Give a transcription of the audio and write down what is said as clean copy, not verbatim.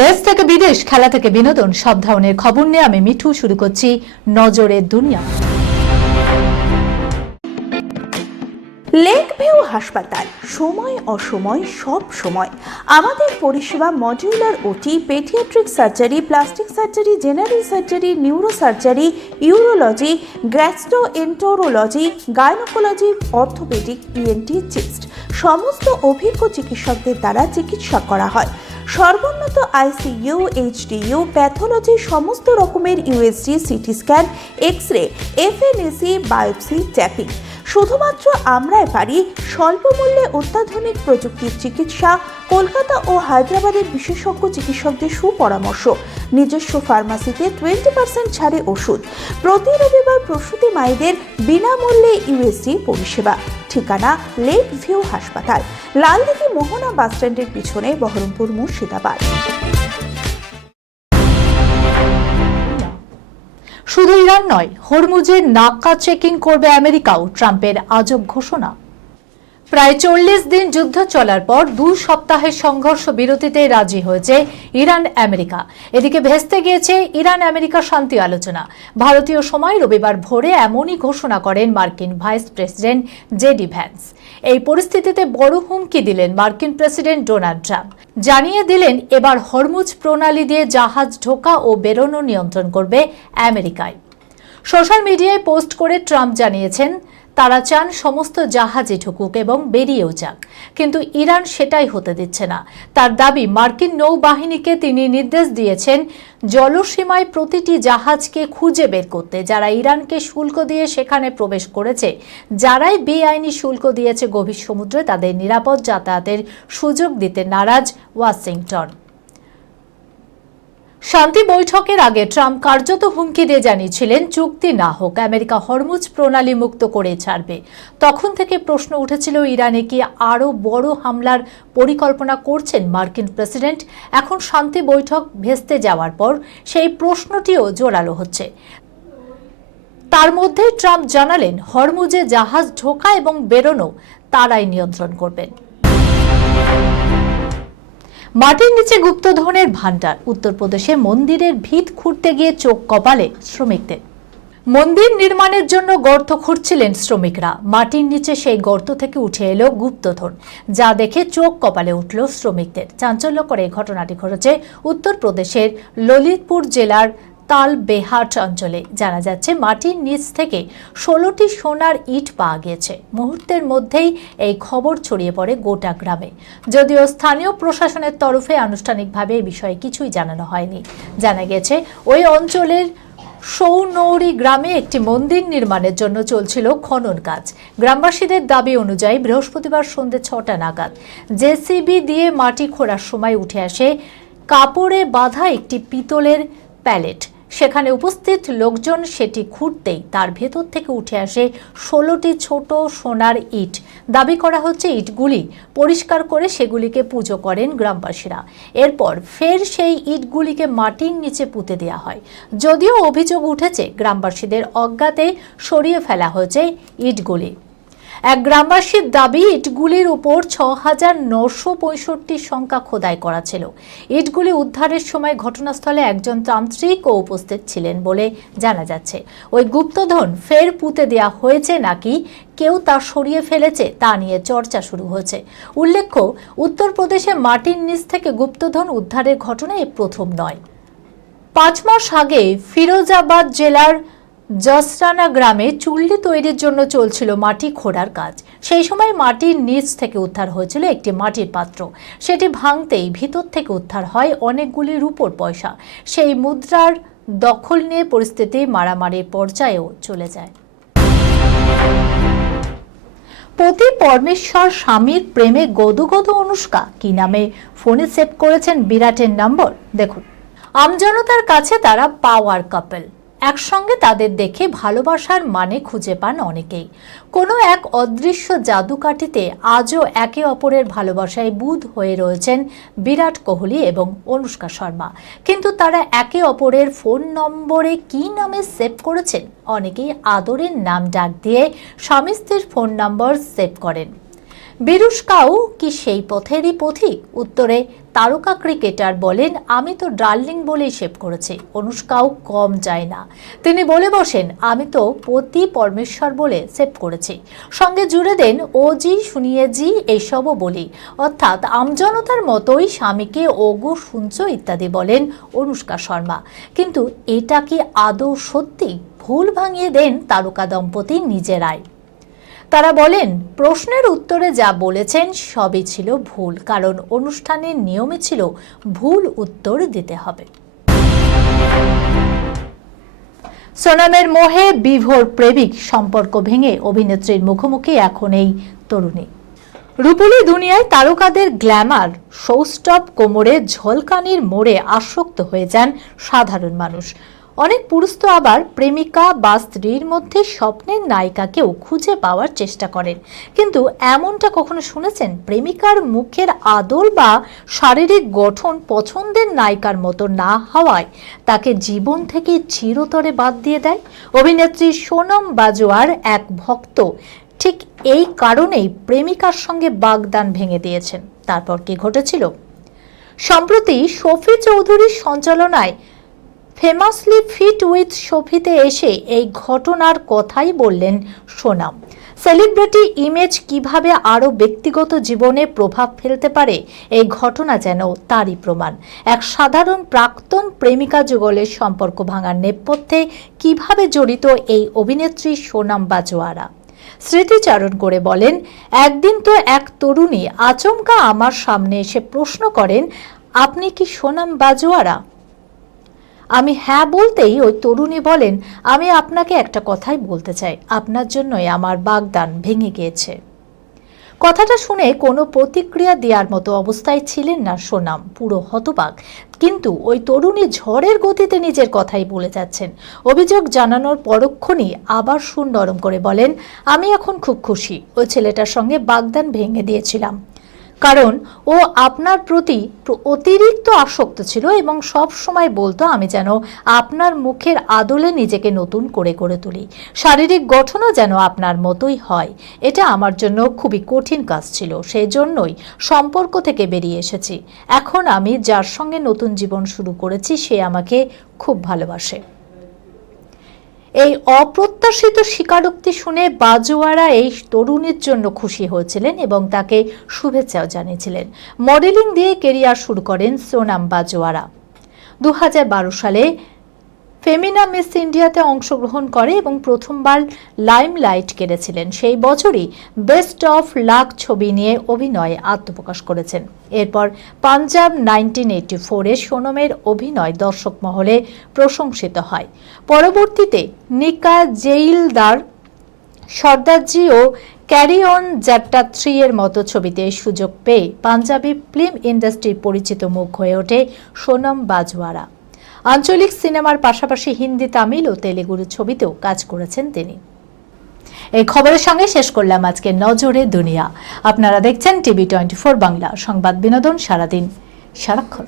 দেশ থেকে বিদেশ, খেলা থেকে বিনোদন, সব ধরনের খবর নিয়ে আমি মিঠু শুরু করছি নজরের দুনিয়া। লেক ভিউ হাসপাতাল, সময় অসময় সব সময় আমাদের পরিষেবা modular OT, paediatric surgery, plastic surgery, general surgery, neuro surgery, urology, gastroenterology, gynaecology, orthopaedic, ENT, chest সমস্ত অভিজ্ঞ চিকিৎসকদের দ্বারা চিকিৎসা করা হয়। সর্বোন্নত আইসিইউ, এইচডিইউ, প্যাথোলজি, সমস্ত রকমের USG, CT scan, X ray, FNAC, biopsy, tapping. শুধুমাত্র আমরাই পারি স্বল্প মূল্যে অত্যাধুনিক প্রযুক্তির চিকিৎসা। কলকাতা ও হায়দ্রাবাদের বিশেষজ্ঞ চিকিৎসকদের সুপরামর্শ, নিজস্ব ফার্মাসিতে 20% ছাড়ে ওষুধ। প্রতি রবিবার প্রসূতি মায়েদের বিনামূল্যে ইউএসজি পরিষেবা। ঠিকানা লেক ভিউ হাসপাতাল, লালদিঘি মোহনা বাসস্ট্যান্ডের পিছনে, বহরমপুর, মুর্শিদাবাদ। শুধু ইরান নয়, হরমুজের নাকা চেকিং করবে আমেরিকাও, ট্রাম্পের আজব ঘোষণা। প্রায় 40 দিন যুদ্ধ চলার পর 2 সপ্তাহের সংঘর্ষ বিরতিতে রাজি হয়েছে ইরান আমেরিকা। এদিকে ভেস্তে গিয়েছে ইরান আমেরিকা শান্তি আলোচনা। ভারতীয় সময় রবিবার ভোরে এমনই ঘোষণা করেন মার্কিন ভাইস প্রেসিডেন্ট জেডি ভ্যান্স। এই পরিস্থিতিতে বড় হুমকি দিলেন মার্কিন প্রেসিডেন্ট ডোনাল্ড ট্রাম্প। জানিয়ে দিলেন এবার হরমুজ প্রণালী দিয়ে জাহাজ ঢোকা ও বেরোনো নিয়ন্ত্রণ করবে আমেরিকায়। সোশ্যাল মিডিয়ায় পোস্ট করে ট্রাম্প জানিয়েছেন তারা চান সমস্ত জাহাজে ঢুকুক এবং বেরিয়েও যাক, কিন্তু ইরান সেটাই হতে দিচ্ছে না। তার দাবি, মার্কিন নৌবাহিনীকে তিনি নির্দেশ দিয়েছেন জলসীমায় প্রতিটি জাহাজকে খুঁজে বের করতে, যারা ইরানকে শুল্ক দিয়ে সেখানে প্রবেশ করেছে, যারাই বেআইনি শুল্ক দিয়েছে গভীর সমুদ্রে, তাদের নিরাপদ যাতায়াতের সুযোগ দিতে নারাজ ওয়াশিংটন। শান্তি বৈঠকের আগে ট্রাম্প কার্যত হুমকি দিয়ে জানিয়েছিলেন চুক্তি না হোক আমেরিকা হরমুজ প্রণালী মুক্ত করে ছাড়বে। তখন থেকে প্রশ্ন উঠেছিল ইরানে কি আরও বড় হামলার পরিকল্পনা করছেন মার্কিন প্রেসিডেন্ট। এখন শান্তি বৈঠক ভেস্তে যাওয়ার পর সেই প্রশ্নটিও জোরালো হচ্ছে। তার মধ্যেই ট্রাম্প জানালেন হরমুজে জাহাজ ঢোকা এবং বেরোনো তারাই নিয়ন্ত্রণ করবেন। মাটির নিচে গুপ্তধনের ভান্ডার, উত্তরপ্রদেশে মন্দিরের ভিত খুঁড়তে গিয়ে চোখ কপালে শ্রমিকদের। মন্দির নির্মাণের জন্য গর্ত খুঁড়ছিলেন শ্রমিকরা। মাটির নিচে সেই গর্ত থেকে উঠে এলো গুপ্তধন, যা দেখে চোখ কপালে উঠল শ্রমিকদের। চাঞ্চল্যকর এই ঘটনাটি ঘটেছে উত্তরপ্রদেশের ললিতপুর জেলার তালবেহাট অঞ্চলে। জানা যাচ্ছে মাটির নিচ থেকে 16টি সোনার ইট পাওয়া গিয়েছে। মুহূর্তের মধ্যেই এই খবর ছড়িয়ে পড়ে গোটা গ্রামে। যদিও স্থানীয় প্রশাসনের তরফে আনুষ্ঠানিকভাবে এই বিষয়ে কিছুই জানানো হয়নি। জানা গেছে ওই অঞ্চলের সৌনৌরি গ্রামে একটি মন্দির নির্মাণের জন্য চলছিল খনন কাজ। গ্রামবাসীদের দাবি অনুযায়ী বৃহস্পতিবার সন্ধ্যে 6টা নাগাদ জেসিবি দিয়ে মাটি খোঁড়ার সময় উঠে আসে কাপড়ে বাঁধা একটি পিতলের প্যালেট। সেখানে উপস্থিত লোকজন সেটি খুঁড়তেই তার ভেতর থেকে উঠে আসে 16টি ছোট সোনার ইট। দাবি করা হচ্ছে ইটগুলি পরিষ্কার করে সেগুলিকে পুজো করেন গ্রামবাসীরা। এরপর ফের সেই ইটগুলিকে মাটির নিচে পুঁতে দেওয়া হয়। যদিও অভিযোগ উঠেছে গ্রামবাসীদের অজ্ঞাতে সরিয়ে ফেলা হয়েছে ইটগুলি। এক গ্রামবাসীর দাবি, ইটগুলির উপর 6965 সংখ্যা খোদাই করা ছিল। ইটগুলি উদ্ধারের সময় ঘটনাস্থলে একজন তান্ত্রিকও উপস্থিত ছিলেন বলে জানা যাচ্ছে। ওই গুপ্তধন ফের পুঁতে দেওয়া হয়েছে নাকি কেউ তা সরিয়ে ফেলেছে তা নিয়ে চর্চা শুরু হয়েছে। উল্লেখ্য, উত্তরপ্রদেশে মাটির নিচ থেকে গুপ্তধন উদ্ধারের ঘটনা এই প্রথম নয়। 5 মাস আগে ফিরোজাবাদ জেলার জসরানা গ্রামে চুল্লি তৈরির জন্য চলছিল মাটি খোঁড়ার কাজ। সেই সময় মাটির নিচ থেকে উদ্ধার হয়েছিল একটি মাটির পাত্র। সেটি ভাঙতেই ভিতর থেকে উদ্ধার হয় অনেকগুলি রূপোর পয়সা। সেই মুদ্রার দখল নিয়ে পরিস্থিতি মারামারির পর্যায়েও চলে যায়। পতি পরমেশ্বর স্বামীর প্রেমে গদগদ অনুষ্কা, কি নামে ফোনে সেভ করেছেন বিরাটের নম্বর দেখুন। আমজনতার কাছে তারা পাওয়ার কাপল। একসঙ্গে তাদের দেখে ভালোবাসার মানে খুঁজে পান অনেকেই। কোনো এক অদৃশ্য জাদুকাঠিতে আজও একে অপরের ভালোবাসায় বুঁদ হয়ে রয়েছেন বিরাট কোহলি এবং অনুষ্কা শর্মা। কিন্তু তারা একে অপরের ফোন নম্বরে কি নামে সেভ করেছেন? অনেকেই আদরের নাম ডাক দিয়ে স্বামী স্ত্রীর ফোন নম্বর সেভ করেন। বিরুষ্কাও কি সেই পথেরই পথিক? উত্তরে তারকা ক্রিকেটার বলেন, আমি তো ডার্লিং বলেই সেভ করেছি, অনুষ্কাও কম যায় না। তিনি বলে বসেন, আমি তো পতি পরমেশ্বর বলে সেভ করেছি। সঙ্গে জুড়ে দেন, ও জি শুনিয়ে জি এইসবও বলি, অর্থাৎ আমজনতার মতোই স্বামীকে ওগো শুনছো ইত্যাদি বলেন অনুষ্কা শর্মা। কিন্তু এটা কি আদৌ সত্যি? ভুল ভাঙিয়ে দেন তারকা দম্পতি নিজেরাই। তারা বলেন, প্রশ্নের উত্তরে যা বলেছেন সবই ছিল ভুল, কারণ অনুষ্ঠানের নিয়মে ছিল ভুল উত্তর দিতে হবে। সোনামের মোহে বিভোর প্রেমিক, সম্পর্ক ভেঙে অভিনেত্রীর মুখোমুখি এখন এই তরুণী। রূপলী দুনিয়ায় তারকাদের গ্ল্যামার, শোস্টপ, কোমরে ঝলকানির মোড়ে আসক্ত হয়ে যান সাধারণ মানুষ। অনেক পুরুষ তো আবার প্রেমিকা বা স্ত্রীর মধ্যে স্বপ্নের নায়িকাকেও খুঁজে পাওয়ার চেষ্টা করেন। কিন্তু এমনটা কখনো শুনেছেন প্রেমিকার মুখের আদল বা শারীরিক গঠন পছন্দের নায়িকার মতো না হওয়ায় তাকে জীবন থেকে চিরতরে বাদ দিয়ে দেয়? অভিনেত্রী সোনম বাজওয়ার এক ভক্ত ঠিক এই কারণেই প্রেমিকার সঙ্গে বাগদান ভেঙে দিয়েছেন। তারপর কি ঘটেছিল? সম্প্রতি শফি চৌধুরীর সঞ্চালনায় ফেমাসলি ফিট উইথ শফিতে এসে এই ঘটনার কথাই বললেন সোনাম। সেলিব্রিটি ইমেজ কিভাবে আরও ব্যক্তিগত জীবনে প্রভাব ফেলতে পারে, এই ঘটনা যেন তারই প্রমাণ। এক সাধারণ প্রাক্তন প্রেমিকা যুগলের সম্পর্ক ভাঙার নেপথ্যে কিভাবে জড়িত এই অভিনেত্রী সোনাম বাজওয়ারা। স্মৃতিচারণ করে বলেন, একদিন তো এক তরুণী আচমকা আমার সামনে এসে প্রশ্ন করেন, আপনি কি সোনাম বাজওয়ারা? আমি হ্যাঁ বলতেই ওই তরুণী বলেন, আমি আপনাকে একটা কথাই বলতে চাই, আপনার জন্যই আমার বাগদান ভেঙে গিয়েছে। কথাটা শুনে কোনো প্রতিক্রিয়া দেওয়ার মতো অবস্থায় ছিলেন না সোনাম, পুরো হতবাক। কিন্তু ওই তরুণী ঝড়ের গতিতে নিজের কথাই বলে যাচ্ছেন। অভিযোগ জানানোর পরক্ষণই আবার সুর নরম করে বলেন, আমি এখন খুব খুশি, ওই ছেলেটার সঙ্গে বাগদান ভেঙে দিয়েছিলাম, কারণ ও আপনার প্রতি অতিরিক্ত আসক্ত ছিল এবং সব সময় বলতো আমি যেন আপনার মুখের আদলে নিজেকে নতুন করে গড়ে তুলি, শারীরিক গঠনও যেন আপনার মতোই হয়। এটা আমার জন্য খুবই কঠিন কাজ ছিল, সেই জন্যই সম্পর্ক থেকে বেরিয়ে এসেছি। এখন আমি যার সঙ্গে নতুন জীবন শুরু করেছি সে আমাকে খুব ভালোবাসে। এই অপ্রত্যাশিত স্বীকারোক্তি শুনে বাজওয়ারা এই তরুণীর জন্য খুশি হয়েছিলেন এবং তাকে শুভেচ্ছাও জানিয়েছিলেন। মডেলিং দিয়ে কেরিয়ার শুরু করেন সোনাম বাজওয়ারা। 2012 সালে ফেমিনা মিস ইন্ডিয়াতে অংশগ্রহণ করে এবং প্রথমবার লাইমলাইট কেড়েছিলেন। সেই বছরই বেস্ট অফ লাক ছবি নিয়ে অভিনয়ে আত্মপ্রকাশ করেছেন। এরপর পাঞ্জাব 1984-এ সোনমের অভিনয় দর্শক মহলে প্রশংসিত হয়। পরবর্তীতে নিকা জেইলদার, সর্দারজি ও ক্যারি অন জাট্টা 3 এর মতো ছবিতে সুযোগ পেয়ে পাঞ্জাবি ফিল্ম ইন্ডাস্ট্রির পরিচিত মুখ হয়ে ওঠে সোনম বাজওয়ারা। আঞ্চলিক সিনেমার পাশাপাশি হিন্দি, তামিল ও তেলেগুর ছবিতেও কাজ করেছেন তিনি। এই খবরের সঙ্গে শেষ করলাম আজকে নজরে দুনিয়া। আপনারা দেখছেন টিভি 24 বাংলা, সংবাদ বিনোদন সারাদিন সারাক্ষণ।